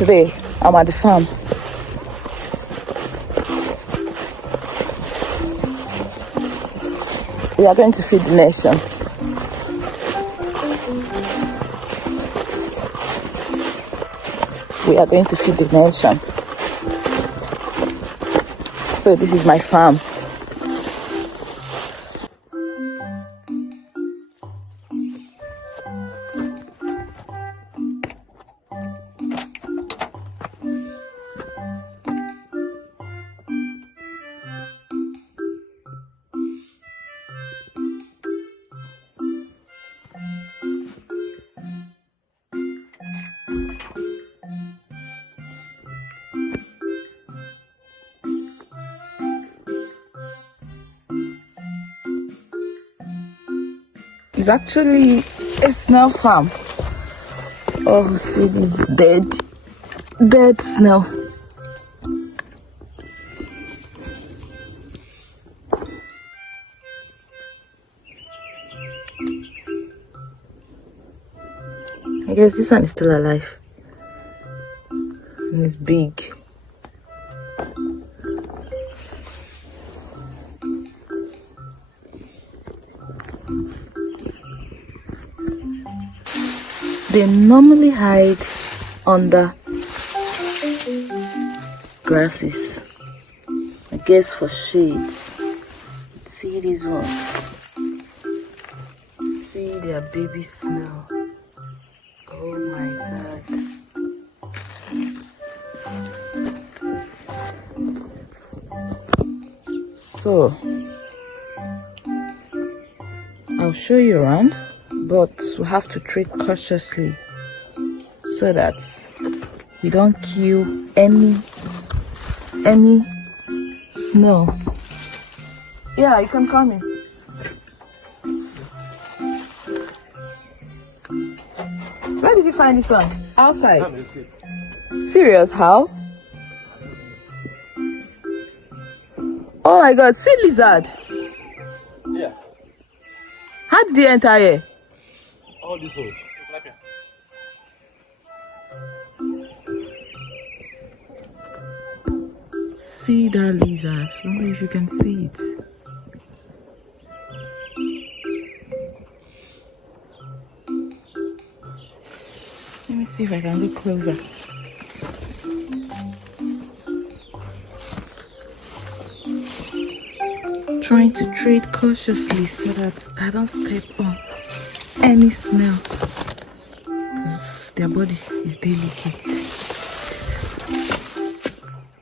today I'm at the farm. We are going to feed the nation. We are going to feed the nation. So this is my farm. It's actually a snail farm. Oh, see this dead snail. I guess this one is still alive. And it's big. They normally hide under grasses, I guess for shade. See these ones. See their baby snail. Oh my god. So I'll show you around, but we have to tread cautiously so that we don't kill any snail. Yeah, you can come in. Where did you find this one? Outside. Serious? How? Oh my god, sea lizard. Yeah. How did they enter here? All these holes. See that lizard. I don't know if you can see it. Let me see if I can look closer. Trying to tread cautiously so that I don't step on any snail, because their body is delicate.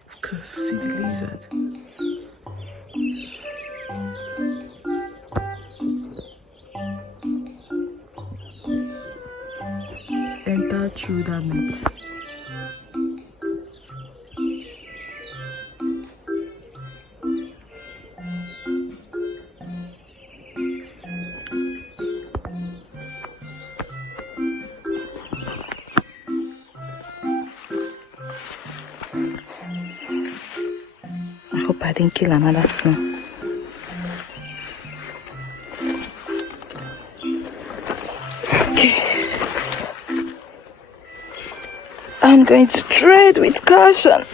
Of course, see the lizard. Enter through that net. I hope I didn't kill another snail. Okay. I'm going to tread with caution.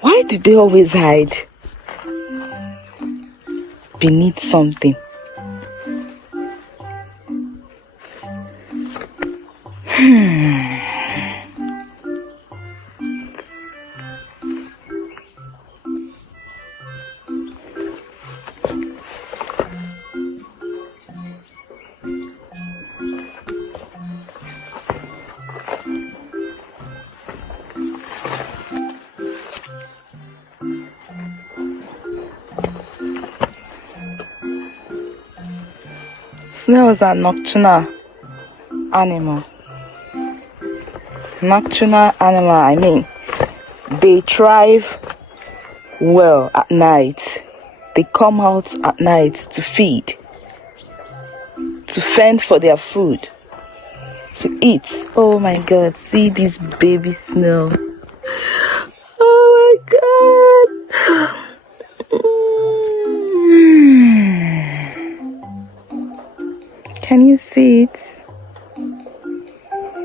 Why do they always hide beneath something? Snails are nocturnal animal. Nocturnal animal, I mean. They thrive well at night. They come out at night to feed, to fend for their food, to eat. Oh my god, see this baby snail. Oh my god. Can you see it?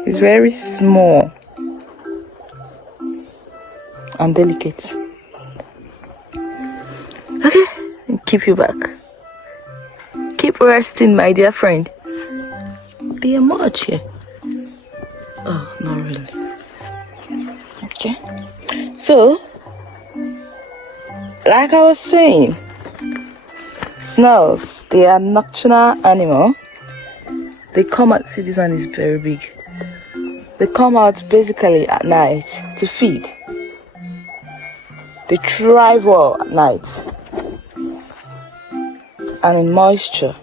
It's very small and delicate. Okay, keep you back. Keep resting, my dear friend. They are much here. Oh, not really. Okay. So, like I was saying, snails, they are nocturnal animal. They come out, see this one is very big. They come out basically at night to feed. They thrive well at night and in moisture.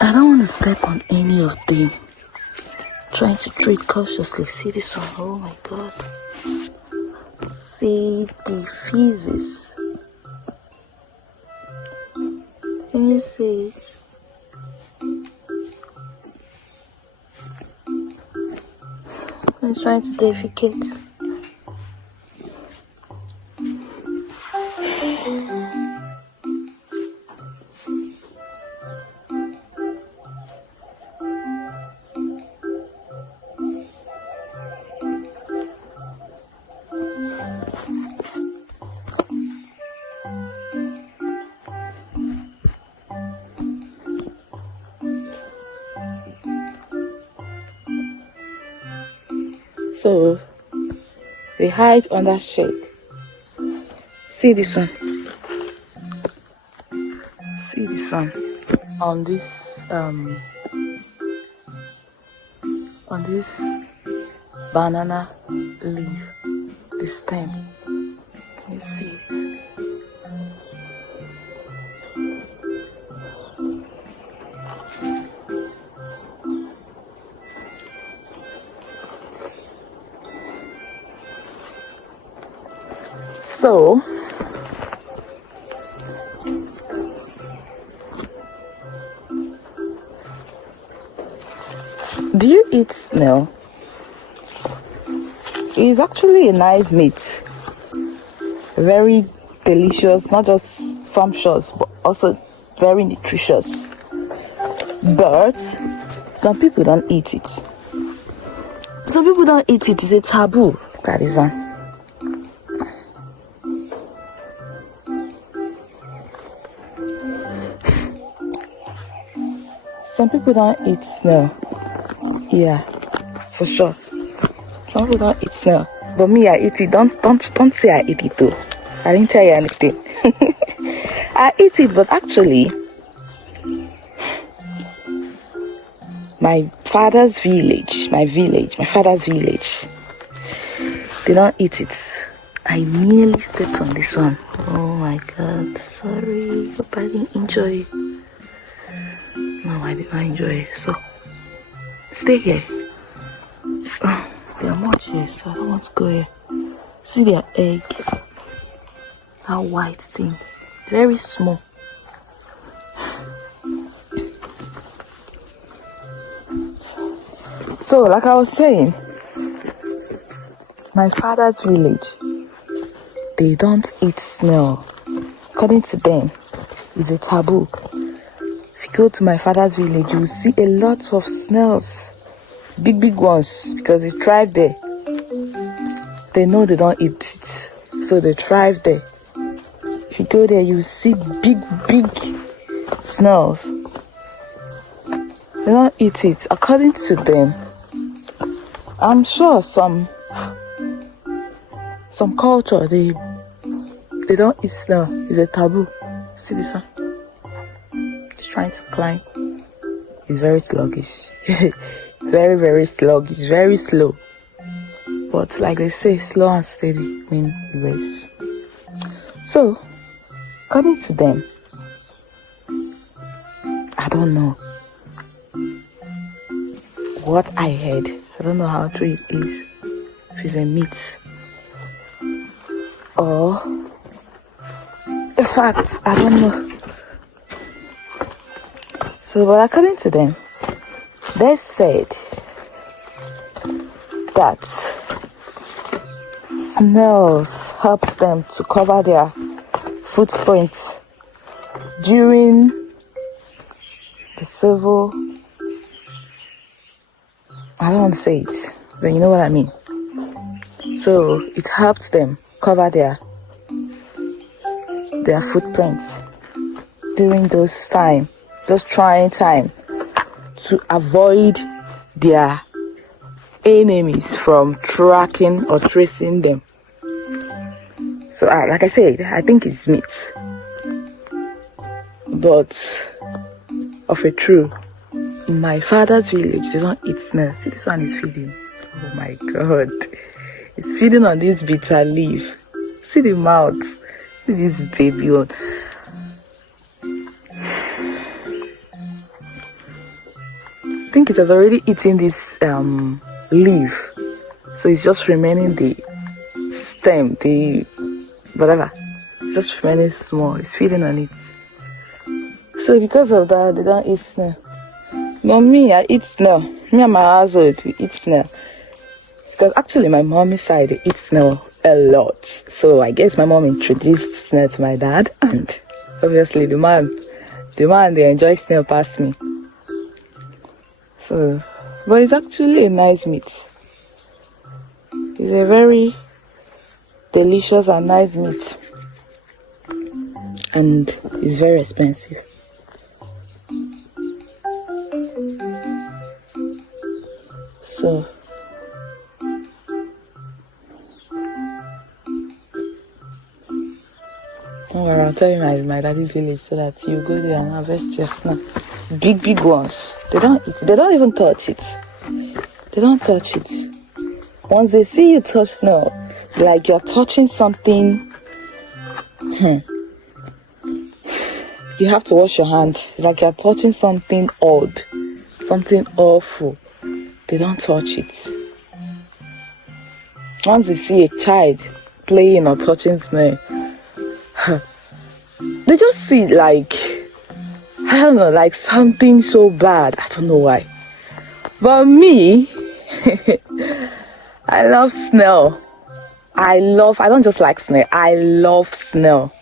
I don't want to step on any of them. Trying to tread cautiously. See this one? Oh my god. See the feces. Can you see it? I'm trying to defecate. So they hide under shade. See this one. See this one. On this banana leaf, the stem. Can you see it? So do you eat snail? It's actually a nice meat. Very delicious, not just sumptuous, but also very nutritious. But some people don't eat it. Some people don't eat it. It's a taboo. Look at this one. Some people don't eat snail. Yeah, for sure. Some people don't eat snail. But me, I eat it. Don't say I eat it though. I didn't tell you anything. I eat it, but actually, my father's village, they don't eat it. I nearly stepped on this one. Oh my god, sorry. Hope I didn't enjoy it. No, I did not enjoy it. So, stay here. Oh, they are much here, so I don't want to go here. See their egg. How white thing. Very small. So, like I was saying, my father's village, they don't eat snail. According to them, it's a taboo. If you go to my father's village, you will see a lot of snails. Big ones, because they thrive there. They know they don't eat it, so they thrive there. If you go there, you will see big snails. They don't eat it. According to them, I'm sure some culture they don't eat snail. It's a taboo. See this one? He's trying to climb. He's very sluggish. very, very sluggish, very slow. But like they say, slow and steady win the race. So, according to them, I don't know what I heard. I don't know how true it is. If it's a myth or a fact, I don't know. So, but according to them, they said that snails helped them to cover their footprints during the civil, I don't want to say it, but you know what I mean. So it helped them cover their footprints during those trying time, to avoid their enemies from tracking or tracing them. So like I said, I think it's myth, but of a true, in my father's village they don't eat snails. See, this one is feeding. Oh my god, it's feeding on this bitter leaf. See the mouth, see this baby one. I think it has already eaten this leaf, so it's just remaining the stem, the whatever, it's just remaining small. It's feeding on it. So because of that, they don't eat snail. But me, I eat snail. Me and my household, we eat snail. Because actually my mommy's side, they eat snail a lot. So I guess my mom introduced snail to my dad, and obviously the man they enjoy snail past me. So, but it's actually a nice meat. It's a very delicious and nice meat, and it's very expensive. So don't worry, I'll tell you my daddy's village so that you go there and harvest your snail. Big ones. They don't eat. They don't even touch it. They don't touch it. Once they see you touch snail, like you're touching something. You have to wash your hand. It's like you're touching something odd, something awful. They don't touch it. Once they see a child playing or touching snail, they just see it like, I don't know, like something so bad. I don't know why. But me, I love snail. I don't just like snail, I love snail.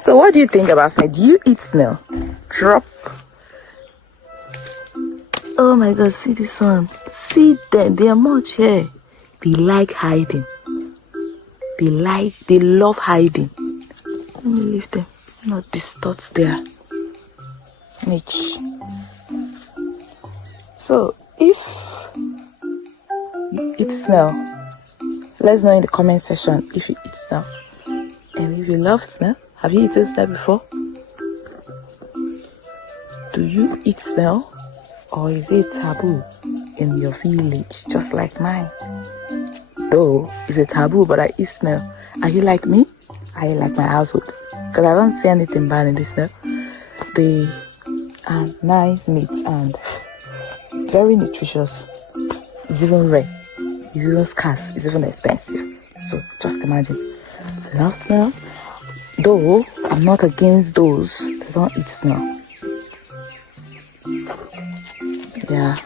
So what do you think about snail? Do you eat snail? Drop. Oh my god, see this one. See them, they are much here. They like hiding. They love hiding. Let me leave them. Not distort their niche. So if you eat snail, let's know in the comment section if you eat snail. And if you love snail, have you eaten snail before? Do you eat snail? Or is it taboo in your village, just like mine? Though it's a taboo, but I eat snail. Are you like me? Are you like my household? Because I don't see anything bad in this snail. They are nice meats and very nutritious. It's even rare. It's even scarce. It's even expensive. So just imagine. I love snail. Though I'm not against those that don't eat snail. Yeah.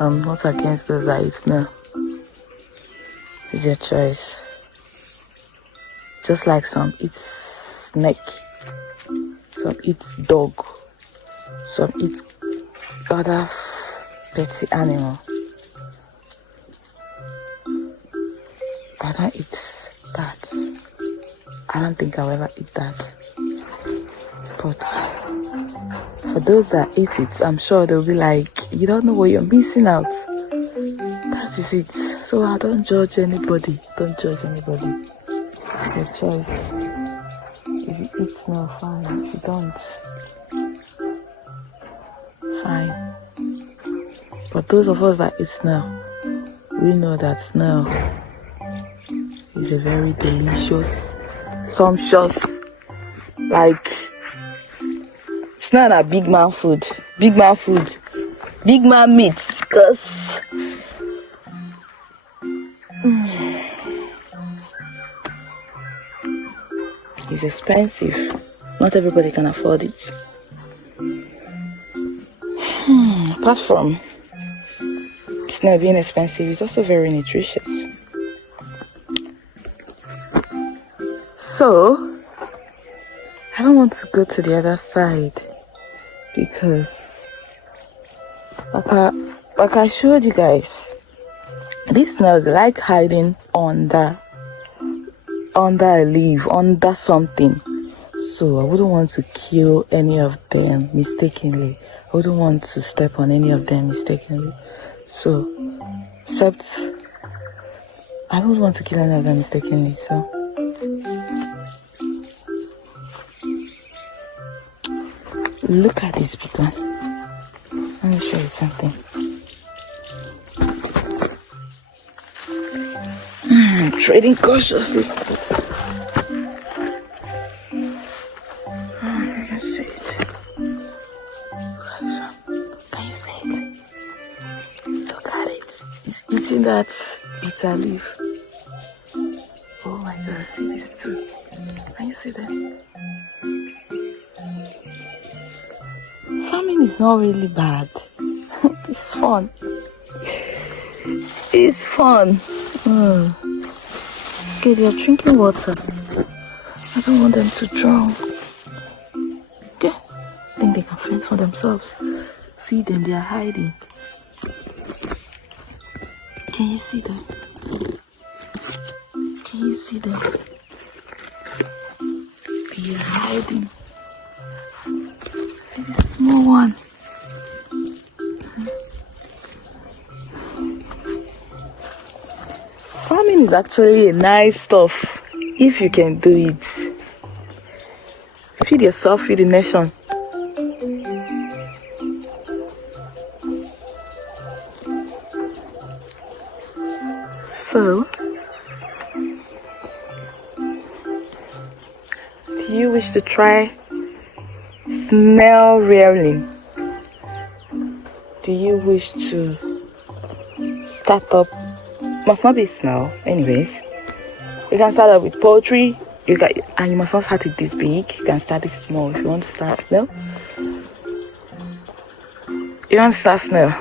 I'm not against those that eat snail. It's your choice. Just like some eat snake, some eat dog, some eat other petty animal. I don't eat that. I don't think I'll ever eat that. But for those that eat it, I'm sure they'll be like, you don't know what you're missing out. That is it. So I don't judge anybody. Don't judge anybody. It's your choice. If you eat snail, fine. If you don't, fine. But those of us that eat snail, we know that snail is a very delicious, sumptuous, like, snail na big man food. Big man food. Big man meat. Because it's expensive. Not everybody can afford it. Apart from snail being expensive, it's also very nutritious. So, I don't want to go to the other side because, like I showed you guys, these snails like hiding under a leaf, under something. So I wouldn't want to kill any of them mistakenly. I wouldn't want to step on any of them mistakenly. So, except I don't want to kill any of them mistakenly. So, look at this big one. Let me show you something. Trading cautiously. Can you see it? Look at it. It's eating that bitter leaf. Oh my God, see this too. Can you see that? Farming is not really bad. It's fun. It's fun. Okay, they are drinking water. I don't want them to drown. Okay, I think they can fend for themselves. See them, they are hiding. Can you see them? Can you see them? They are hiding. See this small one? Farming is actually a nice stuff if you can do it. Feed yourself, feed the nation. So, do you wish to try snail rearing? Do you wish to start up? Must not be snail, anyways. You can start up with poultry. And you must not start it this big. You can start it small if you want to start snail. You want to start snail?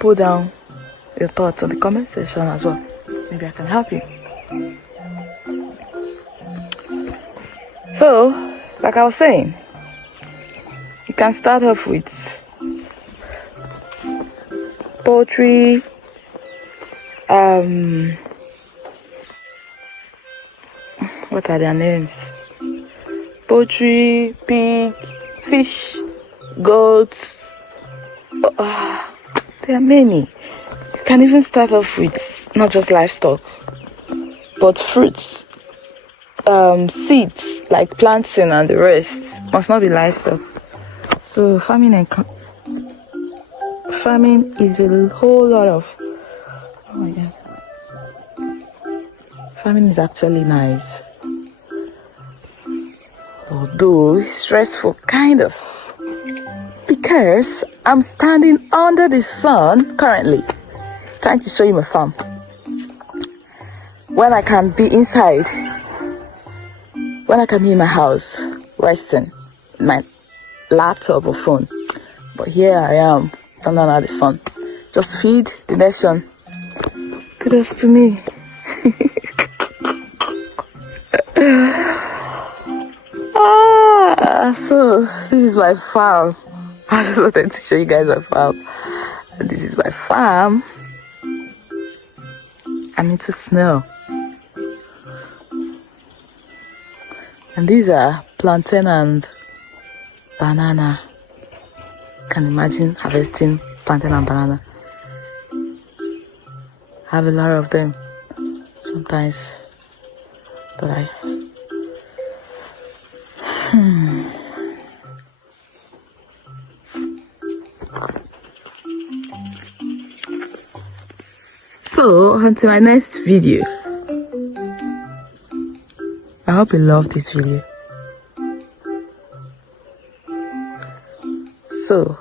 Put down your thoughts in the comment section as well. Maybe I can help you. So, like I was saying, you can start off with poultry, what are their names? Poultry, pig, fish, goats. There are many. You can even start off with not just livestock, but fruits, seeds like plantain and the rest. Must not be livestock. So farming is a whole lot of. Oh my God. Farming is actually nice, although stressful, kind of, because I'm standing under the sun currently, trying to show you my farm. When I can be inside, when I can be in my house, resting, my laptop or phone, but here I am, standing under the sun, just feed the nation. Kudos to me. So this is my farm. I just wanted to show you guys my farm. This is my farm. I'm into snail. And these are plantain and banana. Can you imagine harvesting plantain and banana? I have a lot of them. Sometimes but I So until my next video, I hope you love this video. So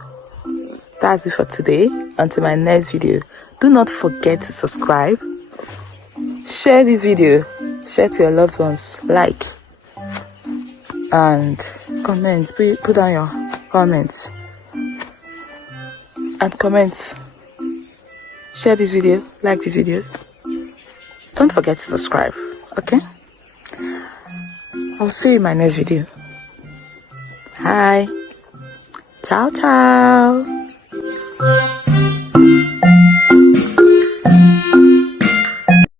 that's it for today. Until my next video, do not forget to subscribe, share this video, share to your loved ones, like, and comment. Put down your comments and comment. Share this video, like this video. Don't forget to subscribe, okay? I'll see you in my next video. Bye. Ciao, ciao.